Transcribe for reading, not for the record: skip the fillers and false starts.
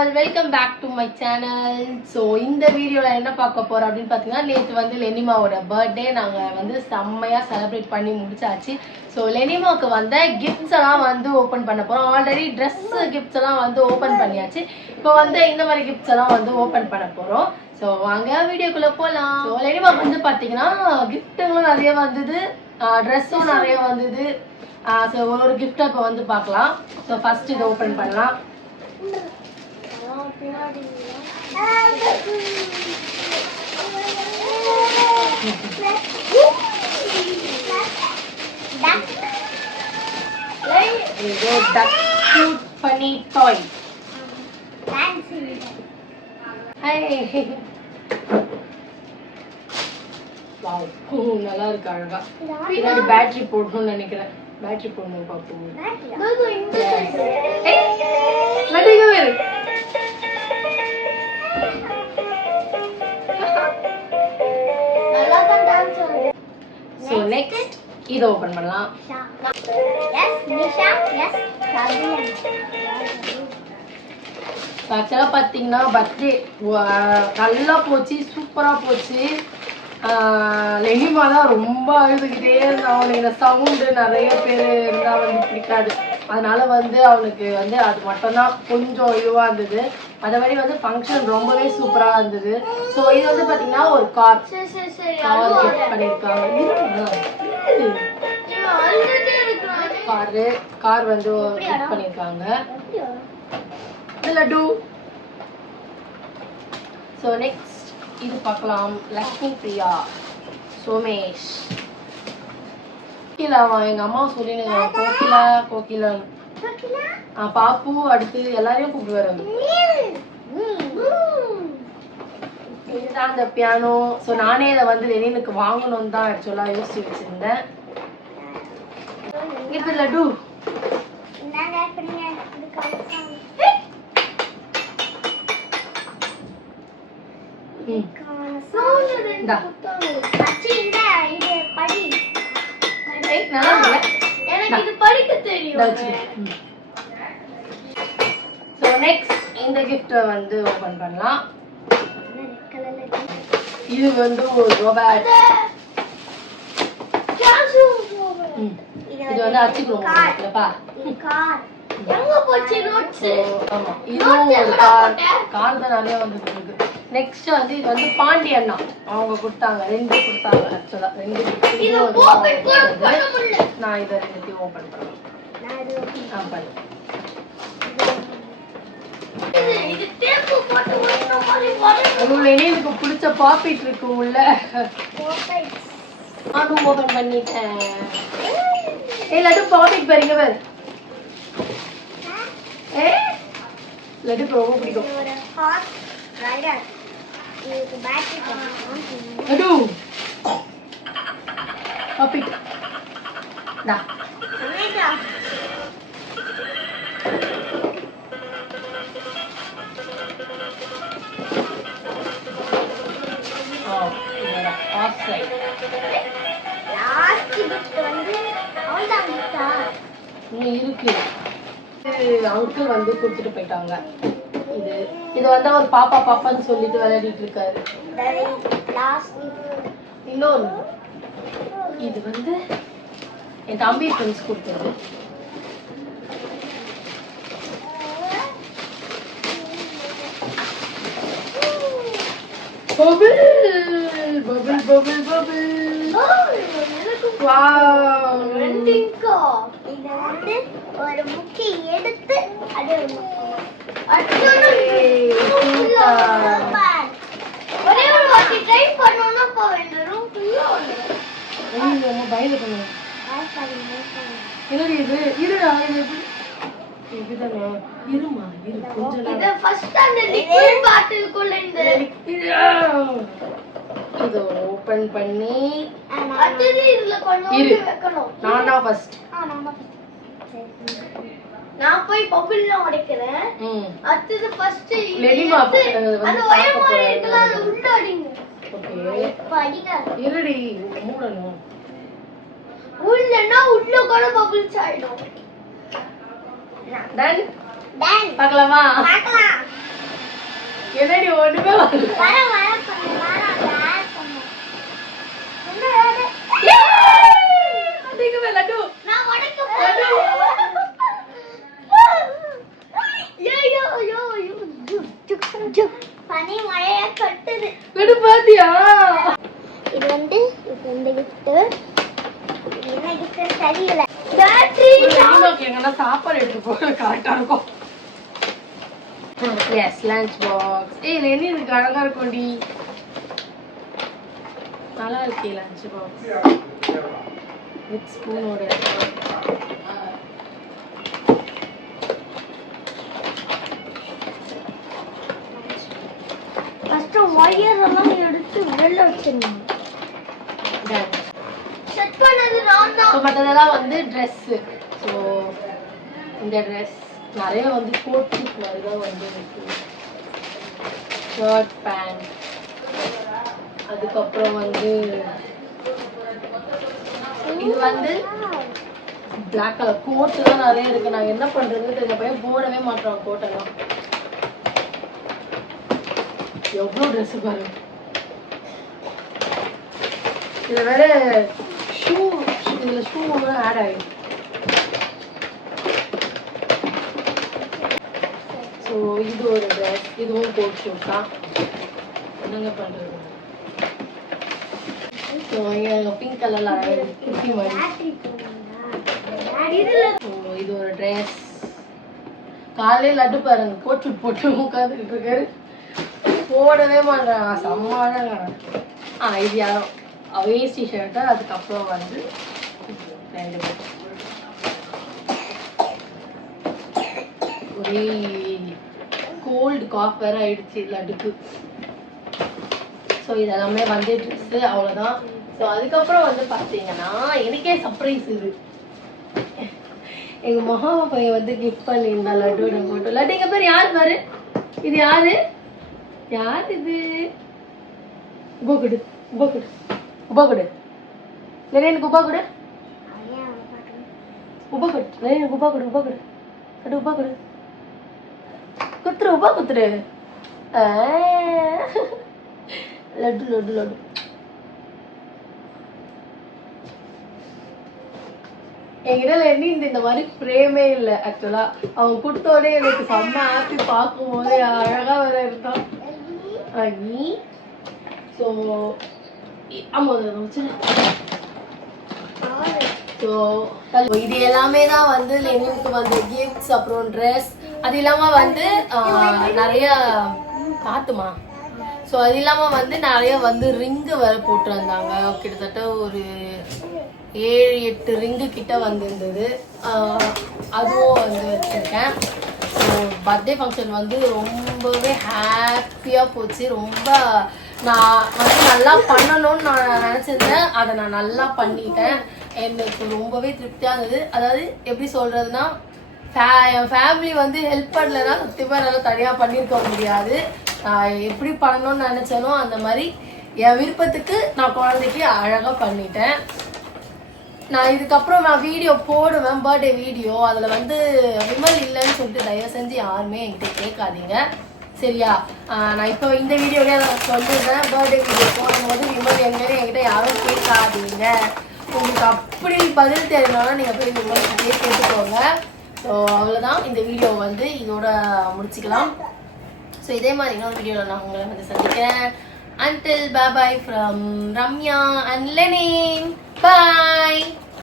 all, welcome back to my channel. So இந்த வீடியோல என்ன பார்க்க போறோம் அப்படினு பாத்தீங்கன்னா நேத்து வந்து லெனிமாவோட பர்த்டே நாங்க வந்து செம்மையா செலிப்ரேட் பண்ணி முடிச்சாச்சு. So லெனிமாக்கு வந்த கிஃப்ட்ஸ் எல்லாம் வந்து ஓபன் பண்ண போறோம். ஆல்ரெடி Dress கிஃப்ட்ஸ் எல்லாம் வந்து ஓபன் பண்ணியாச்சு. இப்போ வந்து இந்த மாதிரி கிஃப்ட்ஸ் எல்லாம் வந்து ஓபன் பண்ண போறோம். So வாங்க வீடியோக்குள்ள போலாம். So லெனிமாக்கு வந்து பாத்தீங்கன்னா கிஃப்ட்களும் நிறைய வந்தது, Dressம் நிறைய வந்தது. So ஒரு gift அப்ப வந்து பார்க்கலாம். So first இத ஓபன் பண்ணலாம். Duck cute funny toy. Hey. Wow, நல்லா இருக்கு அழகா. பின்னாடி பேட்டரி போடணும்னு நினைக்கிறேன். பேட்டரி போடணும் பாப்போம். லட்டிங்க வேறு. So next இத ஓபன் பண்ணலாம். Yes, Nisha. Yes, Kavyan. ஆக்சுவலா பாத்தீங்கன்னா பர்த்டே நல்லா போச்சு, சூப்பரா போச்சு. லெனிமா தான் ரொம்ப அழுதுகிட்டே இருந்தான். அவனுக்கு இந்த சவுண்டு நிறைய பேர் இருந்தா வந்து பிடிக்காது. அதனால வந்து அவனுக்கு வந்து அது மட்டும்தான் கொஞ்சம் இதுவா இருந்தது. மற்றபடி வந்து ஃபங்க்ஷன் ரொம்பவே சூப்பரா இருந்தது. ஸோ இது வந்து பாத்தீங்கன்னா ஒரு கார் கிஃப்ட் பண்ணியிருக்காங்க. கார் வந்து கிஃப்ட் பண்ணியிருக்காங்க. லட்டு. ஸோ நெக்ஸ்ட் இது பார்க்கலாம். லக்ஷ்மி பிரியா, சோமேஷ், கோகிலாவா எங்க அம்மா சொல்லினுங்க. கோகிலா கோகிலா பாப்பு அடுத்து எல்லாரையும் கூப்பிடுவாரு. இதுதான் அந்த பியானோ. ஸோ நானே இதை வந்து லெனினுக்கு வாங்கணும்னு தான் ஆக்சுவலா யோசிச்சு வச்சிருந்தேன். இது லட்டு. இந்த கிஃப்ட் வந்து ஓபன் பண்ணலாம். இது வந்து ஒரு ரோபோட். இது வந்து அச்சுக்குறோம் இல்லப்பா. எங்க போச்சு நோட்ஸ்? ஆமா, இதுவும் ஒரு கார் தான் நிறைய வந்துட்டு இருக்கு. நெக்ஸ்ட் வந்து இது வந்து பாண்டி அண்ணா அவங்க கொடுத்தாங்க, 2 கொடுத்தாங்க. ஆக்சுவலா 2 நான் இதை 2 ஓபன் பண்ணேன். எனக்கு பிடிச்ச பாப்பிட் இருக்கு உள்ள. நானும் ஓபன் பண்ணிட்டேன். லட்டு பாப்பிட் பாருங்க பாரு. லட்டுக்கு ரொம்ப பிடிக்கும். லட்டு பாப்பிட் டா. இருக்கு. அங்கிள் வந்து கொடுத்துட்டு போயிட்டாங்க. இது வந்து அவர் பாப்பா பாப்பான்னு சொல்லிட்டு விளையாடிட்டு இருக்காரு. இன்னொன்று இது வந்து என் தம்பி ஃப்ரெண்ட்ஸ் கொடுத்தது. Bubble bubble bubble bubble. Wow. இத வந்து ஒரு முக்கி எடுத்து அது ஒரே ஒரு வாட்டி ட்ரை பண்ணனும்னா போவேண்டரும் ஃபுல்லா நம்ம பைல பண்ணுங்க. இது இருடா. இதுதானே இருமா இரு கொஞ்சம். இத ஃபர்ஸ்ட் அந்த லிக்விட் பாட்டில் குள்ள இந்த இது ஓபன் பண்ணி அடுத்து இதுல கொஞ்சம் வைக்கணும். நானா ஃபர்ஸ்ட். நான் போய் பபிள்ல உடைக்கிறேன். அடுத்து ஃபர்ஸ்ட் லெனிமா அந்த ஒயர் மாதிரி இருக்குல அது உள்ள அடிங்க. ஓகே படிங்க. இருடி மூடணும். உள்ளனா உள்ள கூட பபிள்ஸ் ஆயிடும். டன் டன் பார்க்கலாமா? பார்க்கலாம். என்னடி ஒண்ணுமே வரல. அதிகமே லட்டு. பனி மழையா கட்டுது. லட்டு பாத்தியா? இது வந்து இந்த gift. என்ன gift தெரியல. பேட்டரி நமக்கு எங்கன்னா சாப்பாடு எடுத்து போக கரெக்டா இருக்கும். Yes lunch box. ஏய் ரெனி இது அழகா இருக்கும்டி. நல்லா இருக்கே லஞ்ச் பாக்ஸ். வித் ஸ்பூனோட. ஃபர்ஸ்ட் வயர் எல்லாம் எடுத்து வெளில வச்சிரணும். செட் பண்ணது நான் தான். ஸோ மற்றதெல்லாம் வந்து ட்ரெஸ்ஸு. ஸோ இந்த ட்ரெஸ் நிறைய வந்து கோட் சூட் மாதிரி தான் வந்து இருக்கு. ஷர்ட் பேண்ட், அதுக்கப்புறம் வந்து இது வந்து பிளாக் கலர் கோட்டு தான் நிறைய இருக்கு. நாங்கள் என்ன பண்றதுன்னு தெரியல, பையன் போடவே மாட்டோம் கோட்டெல்லாம். எவ்வளோ ட்ரெஸ் பாருங்க. இதுல வேற ஷூ, இதுல ஷூ ஆட் ஆயிடும். ஸோ இது ஒரு ட்ரெஸ், இதுவும் கோட் ஷூட் தான். என்னங்க பண்றது? ஸோ இங்கே பிங்க் கலர்ல அழகாக குட்டி மாதிரி. ஸோ இது ஒரு ட்ரெஸ். காலையில் லட்டு பாருங்க கோட் ஷூட் போட்டு உட்காந்துக்கிட்டு இருக்காரு, போடவே மாட்டேன். செம்மாங்க. இது யாரும் வேஸ்டி ஷர்ட்டு. அதுக்கப்புறம் வந்து ரெண்டு பேர் ஒரே கோல்டு காஃப் வேற ஆயிடுச்சு லட்டுக்கு. ஸோ இதெல்லாமே வந்து ட்ரெஸ்ஸு அவ்வளோதான். ஸோ அதுக்கப்புறம் வந்து பார்த்தீங்கன்னா எனக்கே சர்ப்ரைஸ் இது. எங்கள் மகாவா பையன் வந்து கிஃப்ட் பண்ணியிருந்தா லட்டோட ஃபோட்டோ. லட்டு எங்கள் பேர் யார் பாரு. இது யாரு? யார் இது? உபா கொடு, உபா கொடு, உபா கொடு. எனக்கு உபா கொடு, உபா கொடு. எனக்கு உபா கொடு, உபா கொடு. லட்டு உபா கொடு. குத்துரு, உபா குத்துரு. லட்டு லட்டு லட்டு. என்கிட்ட லெனி இந்த மாதிரி ஃப்ரேமே இல்லை ஆக்சுவலா. அவன் கொடுத்தோடனே எனக்கு செம்ம ஹாப்பி. பார்க்கும் போது அழகா வேற இருந்தான். நீ ஸோ ஆமா ஸோ இது எல்லாமே தான் வந்து லெனினுக்கு வந்து கிஃப்ட்ஸ், அப்புறம் ட்ரெஸ். அது இல்லாமல் வந்து நிறைய காட்டுமா. ஸோ அது இல்லாமல் வந்து நிறைய வந்து ரிங்கு வேற போட்டு வந்தாங்க. கிட்டத்தட்ட ஒரு 7-8 ரிங்கு கிட்ட வந்திருந்தது. அதுவும் வந்து வச்சுருக்கேன். ஸோ பர்த்டே ஃபங்க்ஷன் வந்து ரொம்பவே ஹாப்பியாக போச்சு. ரொம்ப நான் வந்து நல்லா பண்ணணும்னு நான் நினச்சிருந்தேன். அதை நான் நல்லா பண்ணிட்டேன். எனக்கு ரொம்பவே திருப்தியாக இருந்தது. அதாவது எப்படி சொல்கிறதுனா, என் ஃபேமிலி வந்து ஹெல்ப் பண்ணலைன்னா சத்தியமாக நல்லா தனியாக பண்ணியிருக்க முடியாது. நான் எப்படி பண்ணணும்னு நினச்சேனோ அந்த மாதிரி என் விருப்பத்துக்கு நான் குழந்தைக்கு அழகாக பண்ணிட்டேன். நான் இதுக்கப்புறம் நான் வீடியோ போடுவேன், பர்த்டே வீடியோ. அதில் வந்து விமல் இல்லைன்னு சொல்லிட்டு தயவு செஞ்சு யாருமே என்கிட்ட கேட்காதீங்க, சரியா? நான் இப்போ இந்த வீடியோவே நான் சொல்லிடுறேன். பர்த்டே வீடியோ போடும்போது விமல் எங்கன்னு என்கிட்ட யாரும் கேட்காதீங்க. உங்களுக்கு அப்படி பதில் தெரியணும்னா நீங்கள் போய் விமல்கிட்டே கேட்டுக்கோங்க. ஸோ அவ்வளோதான். இந்த வீடியோ வந்து இதோட முடிச்சுக்கலாம். ஸோ இதே மாதிரி இன்னொரு வீடியோவில் நான் உங்களை வந்து சந்திக்கிறேன். Until bye bye from Ramya and Lenin. Bye.